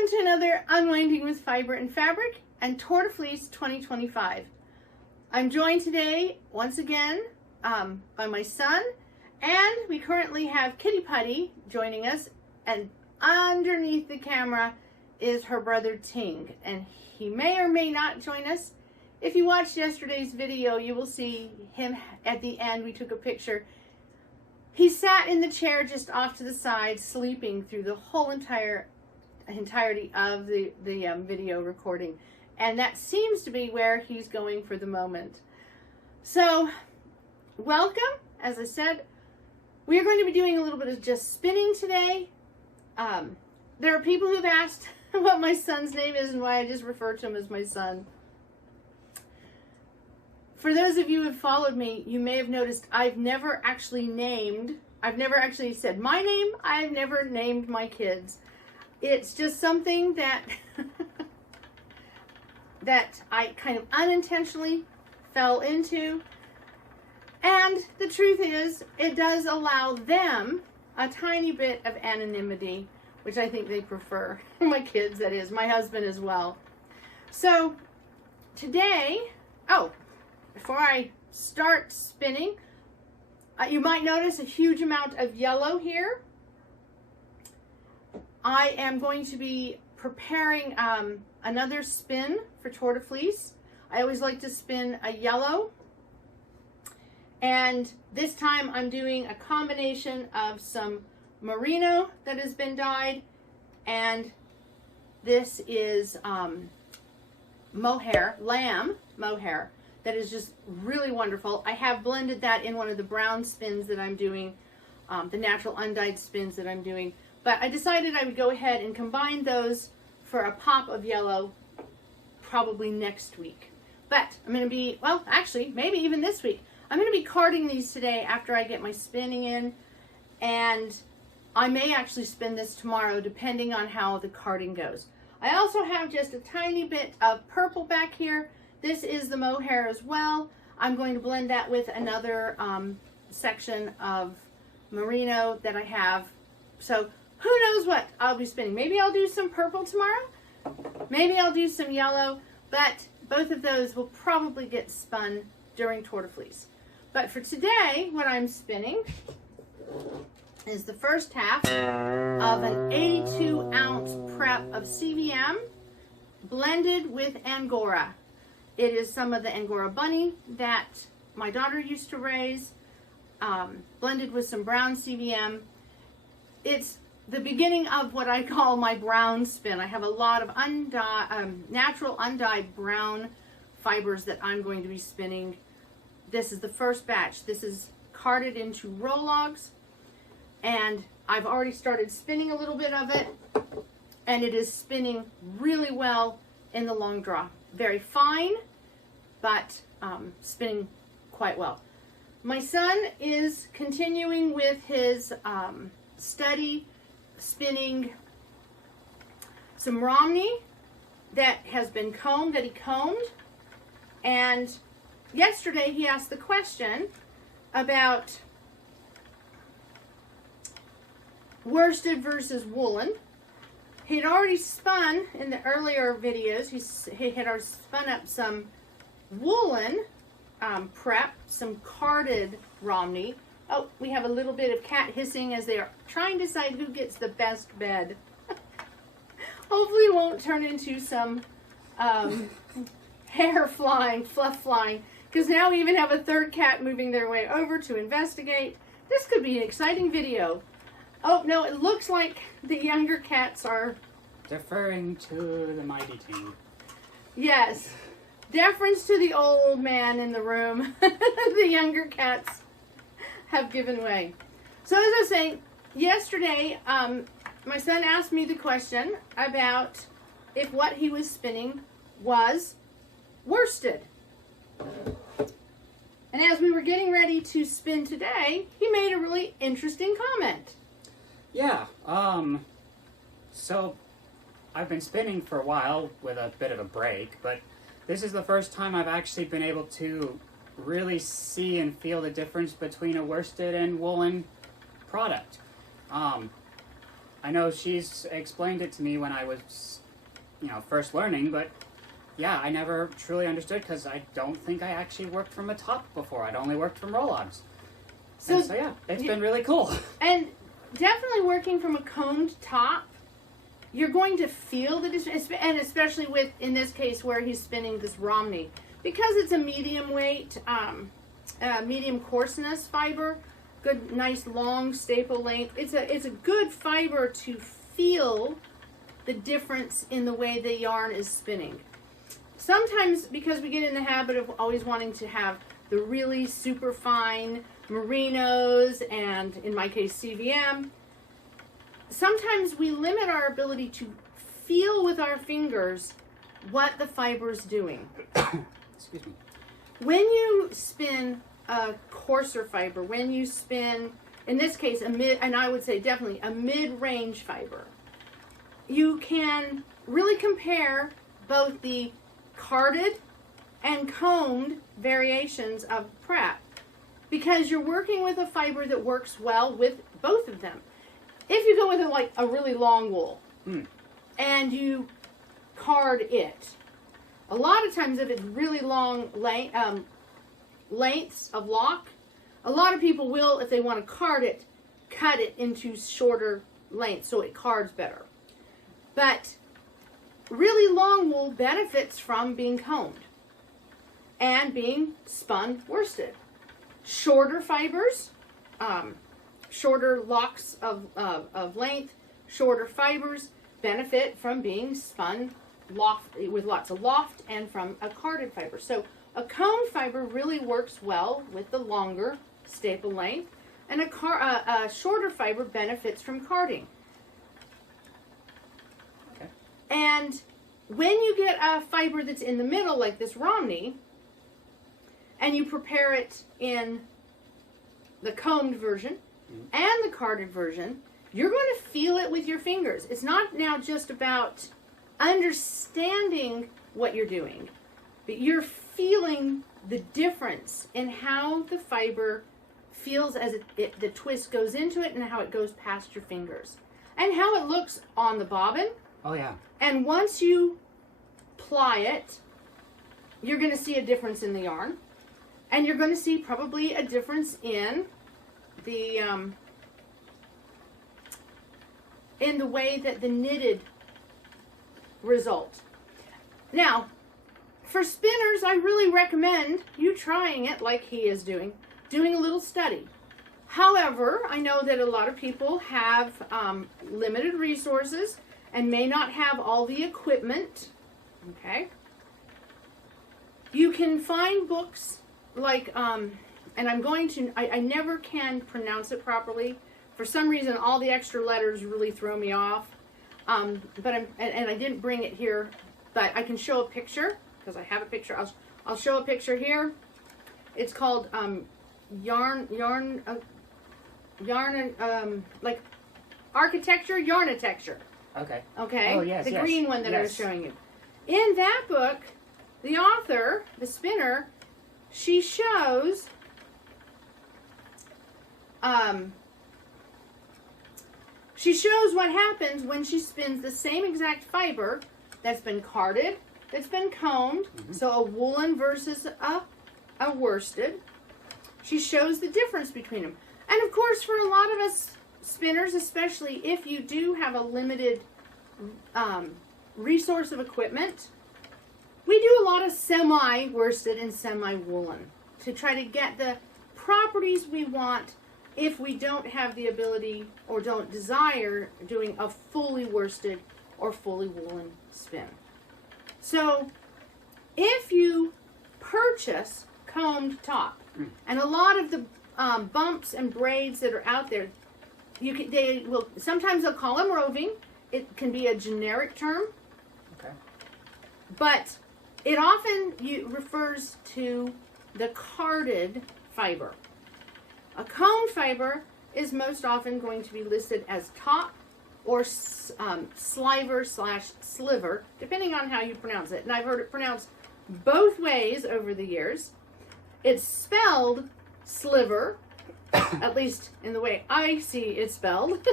Welcome to another Unwinding with Fiber and Fabric and Tour de Fleece 2025. I'm joined today, once again, by my son, and we currently have Kitty Putty joining us, and underneath the camera is her brother Ting, and he may or may not join us. If you watched yesterday's video, you will see him at the end. We took a picture. He sat in the chair just off to the side, sleeping through the whole entirety of the video recording, and that seems to be where he's going for the moment. So welcome. As I said, we are going to be doing a little bit of just spinning today. There are people who've asked what my son's name is and why I just refer to him as my son. For those of you who have followed me, you may have noticed I've never actually said my name. I've never named my kids. It's just something that that I kind of unintentionally fell into. And the truth is, it does allow them a tiny bit of anonymity, which I think they prefer. My kids, that is, my husband as well. So today, before I start spinning, you might notice a huge amount of yellow here. I am going to be preparing another spin for Tour de Fleece. I always like to spin a yellow. And this time I'm doing a combination of some merino that has been dyed, and this is mohair, lamb mohair, that is just really wonderful. I have blended that in one of the brown spins that I'm doing, the natural undyed spins that I'm doing. But I decided I would go ahead and combine those for a pop of yellow probably next week. But I'm going to be, well, actually, maybe even this week. I'm going to be carding these today after I get my spinning in. And I may actually spin this tomorrow depending on how the carding goes. I also have just a tiny bit of purple back here. This is the mohair as well. I'm going to blend that with another section of merino that I have. So who knows what I'll be spinning. Maybe I'll do some purple tomorrow. Maybe I'll do some yellow. But both of those will probably get spun during Tour de Fleece. But for today, what I'm spinning is the first half of an 82-ounce prep of CVM blended with Angora. It is some of the Angora bunny that my daughter used to raise, blended with some brown CVM. It's the beginning of what I call my brown spin. I have a lot of natural undyed brown fibers that I'm going to be spinning. This is the first batch. This is carded into roll-logs, and I've already started spinning a little bit of it, and it is spinning really well in the long draw. Very fine, but spinning quite well. My son is continuing with his study, spinning some Romney that has been combed, that he combed. And yesterday he asked the question about worsted versus woolen. He had already spun in the earlier videos. He had already spun up some woolen prep, some carded Romney. Oh, we have a little bit of cat hissing as they are trying to decide who gets the best bed. Hopefully it won't turn into some hair flying, fluff flying, because now we even have a third cat moving their way over to investigate. This could be an exciting video. Oh, no, it looks like the younger cats are deferring to the mighty Ting. Yes. Deference to the old man in the room. The younger cats have given way. So as I was saying, yesterday, my son asked me the question about if what he was spinning was worsted. And as we were getting ready to spin today, he made a really interesting comment. Yeah, so I've been spinning for a while with a bit of a break, but this is the first time I've actually been able to really see and feel the difference between a worsted and woolen product. I know she's explained it to me when I was, first learning, but yeah, I never truly understood because I don't think I actually worked from a top before. I'd only worked from roll-ons. So yeah, it's been really cool. And definitely working from a combed top, you're going to feel the difference, and especially with, in this case, where he's spinning this Romney. Because it's a medium weight, medium coarseness fiber, good, nice, long, staple length. It's a good fiber to feel the difference in the way the yarn is spinning. Sometimes, because we get in the habit of always wanting to have the really super fine merinos and, in my case, CVM, sometimes we limit our ability to feel with our fingers what the fiber's doing. Excuse me. When you spin a coarser fiber, when you spin, in this case, and I would say definitely a mid-range fiber, you can really compare both the carded and combed variations of prep, because you're working with a fiber that works well with both of them. If you go with a really long wool and you card it, a lot of times if it's really long lengths of lock, a lot of people will, if they want to card it, cut it into shorter lengths so it cards better. But really long wool benefits from being combed and being spun worsted. Shorter fibers, shorter locks of length, shorter fibers benefit from being spun with lots of loft and from a carded fiber. So a combed fiber really works well with the longer staple length, and a shorter fiber benefits from carding. Okay. And when you get a fiber that's in the middle, like this Romney, and you prepare it in the combed version and the carded version, you're going to feel it with your fingers. It's not now just about understanding what you're doing, but you're feeling the difference in how the fiber feels as the twist goes into it and how it goes past your fingers and how it looks on the bobbin. Oh yeah. And once you ply it, you're going to see a difference in the yarn, and you're going to see probably a difference in the way that the knitted result. Now, for spinners, I really recommend you trying it like he is doing a little study. However, I know that a lot of people have limited resources and may not have all the equipment. Okay? You can find books like, and I'm going to, I never can pronounce it properly. For some reason, all the extra letters really throw me off. But I didn't bring it here, but I can show a picture because I have a picture. I'll show a picture here. It's called like architecture, yarnitecture. Okay. Okay. Oh yes. The yes, green one that I was yes. showing you. In that book, the author, the spinner, she shows what happens when she spins the same exact fiber that's been carded, that's been combed, so a woolen versus a worsted. She shows the difference between them. And of course, for a lot of us spinners, especially if you do have a limited resource of equipment, we do a lot of semi-worsted and semi-woolen to try to get the properties we want if we don't have the ability or don't desire doing a fully worsted or fully woolen spin. So if you purchase combed top, and a lot of the bumps and braids that are out there, sometimes they'll call them roving. It can be a generic term. Okay. But it often refers to the carded fiber. A combed fiber is most often going to be listed as top or sliver/sliver, depending on how you pronounce it. And I've heard it pronounced both ways over the years. It's spelled sliver, at least in the way I see it spelled.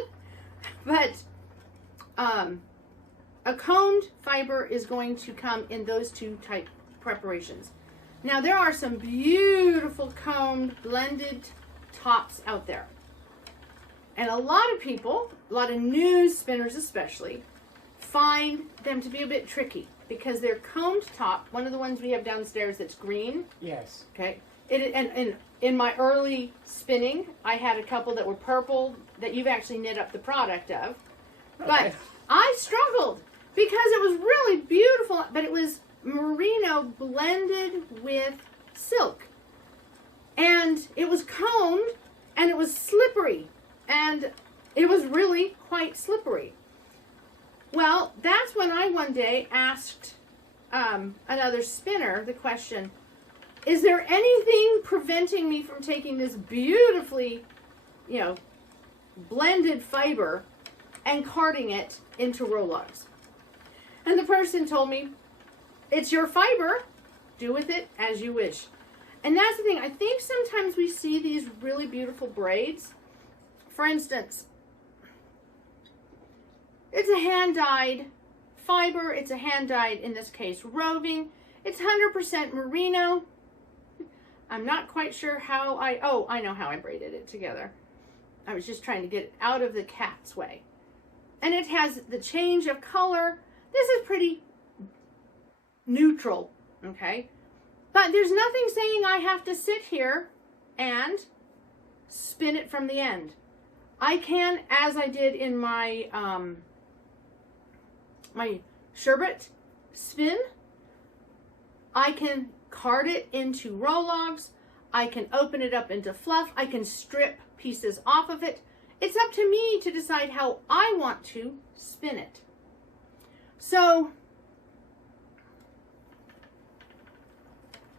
But A combed fiber is going to come in those two type preparations. Now there are some beautiful combed blended tops out there. And a lot of people, a lot of new spinners especially, find them to be a bit tricky because they're combed top. One of the ones we have downstairs that's green. Yes. Okay. And in my early spinning, I had a couple that were purple that you've actually knit up the product of. Okay. But I struggled because it was really beautiful, but it was merino blended with silk. And it was combed and it was slippery. And it was really quite slippery. Well, that's when I one day asked another spinner the question, is there anything preventing me from taking this beautifully, blended fiber and carding it into rowlogs? And the person told me, it's your fiber, do with it as you wish. And that's the thing, I think sometimes we see these really beautiful braids. For instance, it's a hand-dyed fiber, it's a hand-dyed, in this case, roving. It's 100% merino. I'm not quite sure how I know how I braided it together. I was just trying to get it out of the cat's way. And it has the change of color. This is pretty neutral, okay? But there's nothing saying I have to sit here and spin it from the end. I can, as I did in my my sherbet spin, I can card it into rowlogs. I can open it up into fluff. I can strip pieces off of it. It's up to me to decide how I want to spin it. So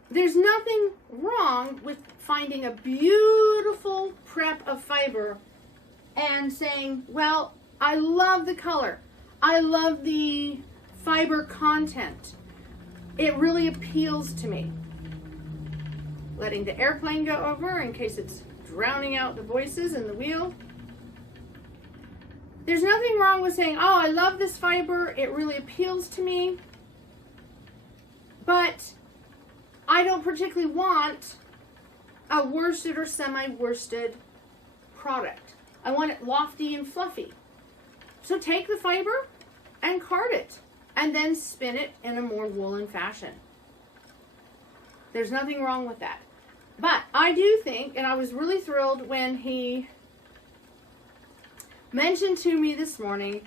there's nothing wrong with finding a beautiful prep of fiber and saying, well, I love the color. I love the fiber content. It really appeals to me. Letting the airplane go over in case it's drowning out the voices in the wheel. There's nothing wrong with saying, oh, I love this fiber. It really appeals to me. But I don't particularly want a worsted or semi-worsted product. I want it lofty and fluffy. So take the fiber and card it and then spin it in a more woolen fashion. There's nothing wrong with that. But I do think, and I was really thrilled when he mentioned to me this morning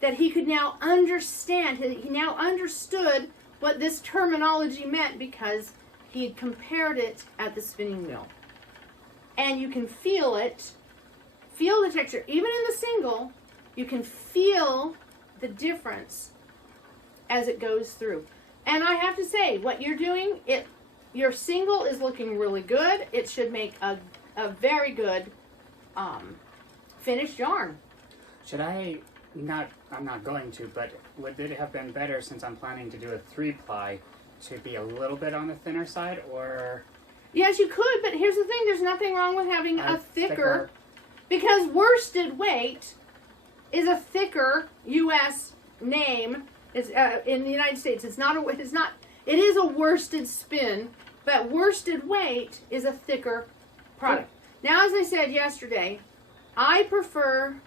that he could now understand, he now understood what this terminology meant because he had compared it at the spinning wheel. And you can feel it, feel the texture. Even in the single, you can feel the difference as it goes through. And I have to say, what you're doing, your single is looking really good. It should make a very good finished yarn. Should I'm not going to, but would it have been better, since I'm planning to do a 3-ply, to be a little bit on the thinner side, or? Yes, you could, but here's the thing. There's nothing wrong with having a thicker, because worsted weight is a thicker U.S. name. It's in the United States. It is a worsted spin, but worsted weight is a thicker product. Now, as I said yesterday, I prefer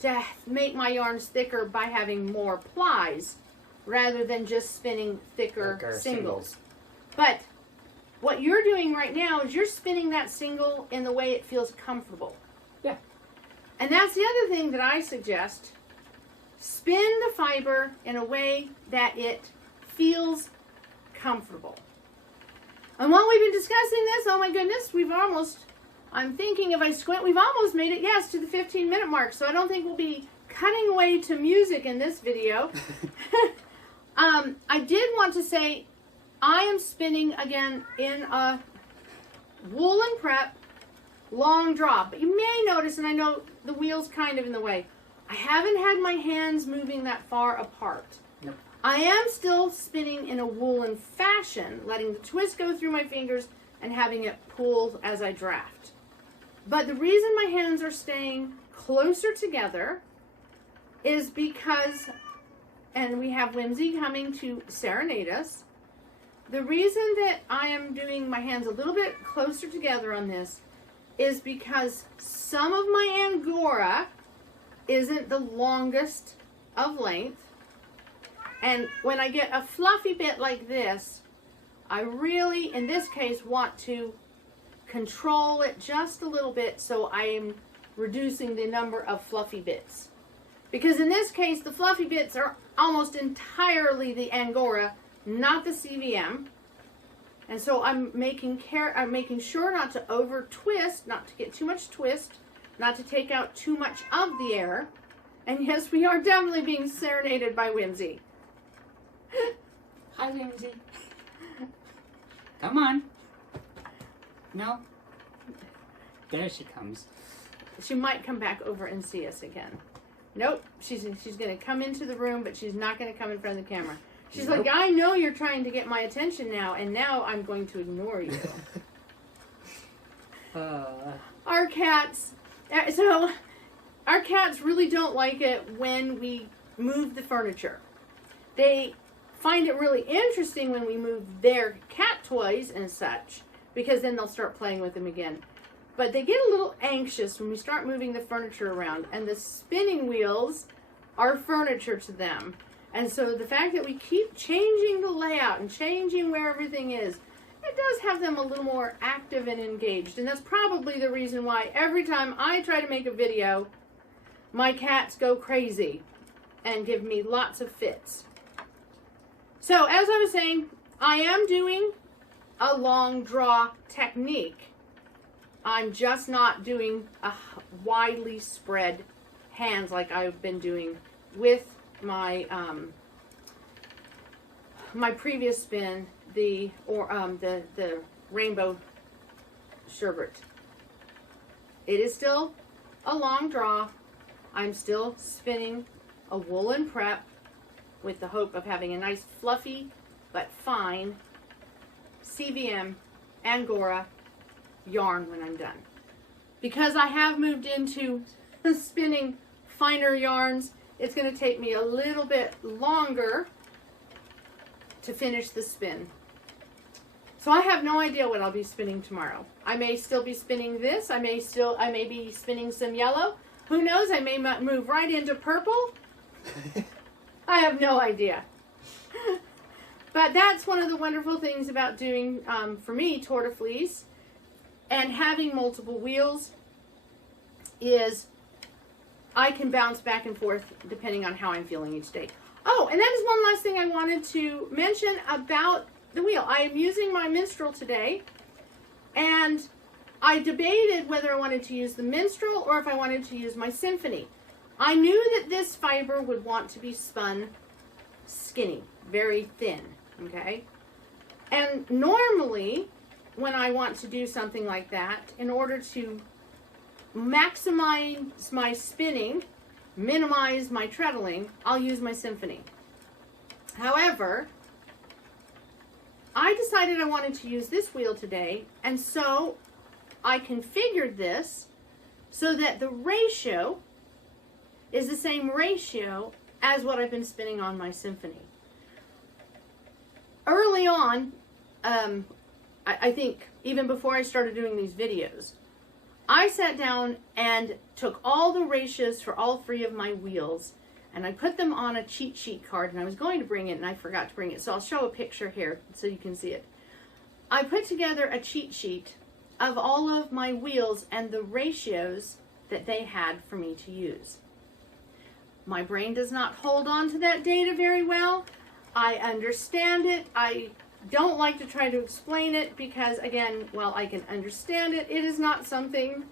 to make my yarns thicker by having more plies rather than just spinning thicker singles. But what you're doing right now is you're spinning that single in the way it feels comfortable. Yeah. And that's the other thing that I suggest. Spin the fiber in a way that it feels comfortable. And while we've been discussing this, oh my goodness, I'm thinking if I squint, we've almost made it, yes, to the 15-minute mark. So I don't think we'll be cutting away to music in this video. I did want to say I am spinning again in a woolen prep long drop. But you may notice, and I know the wheel's kind of in the way, I haven't had my hands moving that far apart. Nope. I am still spinning in a woolen fashion, letting the twist go through my fingers and having it pull as I draft. But the reason my hands are staying closer together is because, and we have Whimsy coming to serenade us. The reason that I am doing my hands a little bit closer together on this is because some of my Angora isn't the longest of length. And when I get a fluffy bit like this, I really, in this case, want to control it just a little bit so I am reducing the number of fluffy bits. Because in this case, the fluffy bits are almost entirely the Angora, not the CVM. And so I'm making sure not to over twist, not to get too much twist, not to take out too much of the air. And yes, we are definitely being serenaded by Whimsy. Hi, Whimsy. Come on. No. There she comes. She might come back over and see us again. Nope, she's going to come into the room, but she's not going to come in front of the camera. She's like, I know you're trying to get my attention now, and now I'm going to ignore you. Our cats really don't like it when we move the furniture. They find it really interesting when we move their cat toys and such, because then they'll start playing with them again. But they get a little anxious when we start moving the furniture around, and the spinning wheels are furniture to them. And so the fact that we keep changing the layout and changing where everything is, it does have them a little more active and engaged. And that's probably the reason why every time I try to make a video, my cats go crazy and give me lots of fits. So as I was saying, I am doing a long draw technique. I'm just not doing a widely spread hands like I've been doing with my my previous spin, the rainbow sherbet. It is still a long draw. I'm still spinning a woolen prep with the hope of having a nice fluffy but fine CVM Angora yarn when I'm done. Because I have moved into spinning finer yarns, it's going to take me a little bit longer to finish the spin. So I have no idea what I'll be spinning tomorrow. I may still be spinning this. I may be spinning some yellow. Who knows? I may move right into purple. I have no idea. But that's one of the wonderful things about doing, for me, Tour de Fleece and having multiple wheels is I can bounce back and forth depending on how I'm feeling each day. Oh, and that is one last thing I wanted to mention about the wheel. I am using my Minstrel today, and I debated whether I wanted to use the Minstrel or if I wanted to use my Symphony. I knew that this fiber would want to be spun skinny, very thin, okay? And normally, when I want to do something like that, in order to maximize my spinning, minimize my treadling, I'll use my Symphony. However, I decided I wanted to use this wheel today, and so I configured this so that the ratio is the same ratio as what I've been spinning on my Symphony. Early on, I think even before I started doing these videos, I sat down and took all the ratios for all three of my wheels, and I put them on a cheat sheet card, and I was going to bring it and I forgot to bring it, so I'll show a picture here so you can see it. I put together a cheat sheet of all of my wheels and the ratios that they had for me to use. My brain does not hold on to that data very well. I understand it. I don't like to try to explain it because, again, while I can understand it, it is not something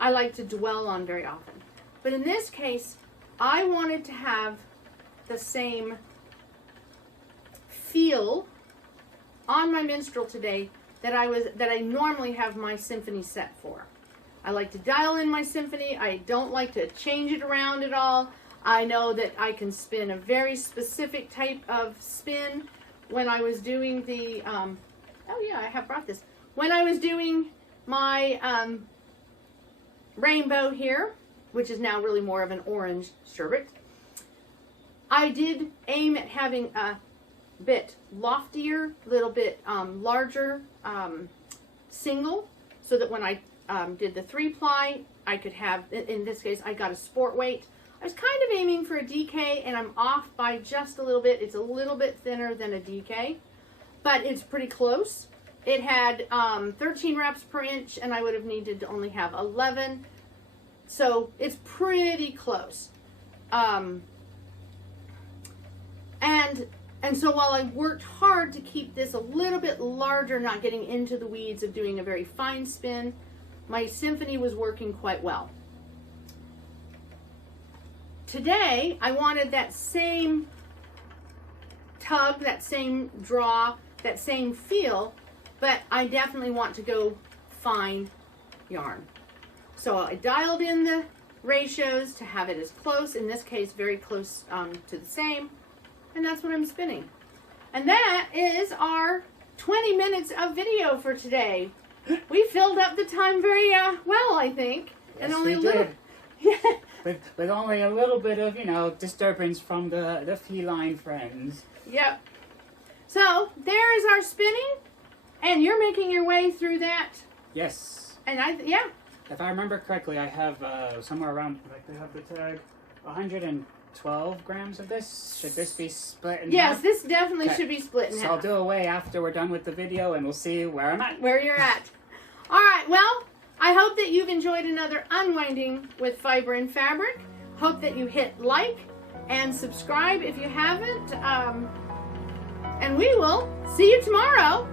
I like to dwell on very often. But in this case, I wanted to have the same feel on my Minstrel today that I normally have my Symphony set for. I like to dial in my Symphony. I don't like to change it around at all. I know that I can spin a very specific type of spin. When I was doing the, oh yeah, I have brought this. When I was doing my rainbow here, which is now really more of an orange sherbet, I did aim at having a bit loftier, little bit larger single, so that when I did the 3-ply, I could have, in this case, I got a sport weight. I was kind of aiming for a DK, and I'm off by just a little bit. It's a little bit thinner than a DK, but it's pretty close. It had 13 wraps per inch, and I would have needed to only have 11. So it's pretty close. And so while I worked hard to keep this a little bit larger, not getting into the weeds of doing a very fine spin, my symphony was working quite well. Today, I wanted that same tug, that same draw, that same feel, but I definitely want to go fine yarn. So I dialed in the ratios to have it as close, in this case very close to the same, and that's what I'm spinning. And that is our 20 minutes of video for today. We filled up the time very well, I think. Yes, and only we a little. did. Yeah. With only a little bit of, disturbance from the feline friends. Yep. So there is our spinning, and you're making your way through that. Yes. And yeah. If I remember correctly, I have somewhere around, like they have the tag, 112 grams of this. Should this be split in Yes, half? this definitely Okay. should be split in So half. I'll do a weigh after we're done with the video, and we'll see where I'm at. Where you're at. All right, well, I hope that you've enjoyed another Unwinding with Fiber and Fabric. Hope that you hit like and subscribe if you haven't. And we will see you tomorrow.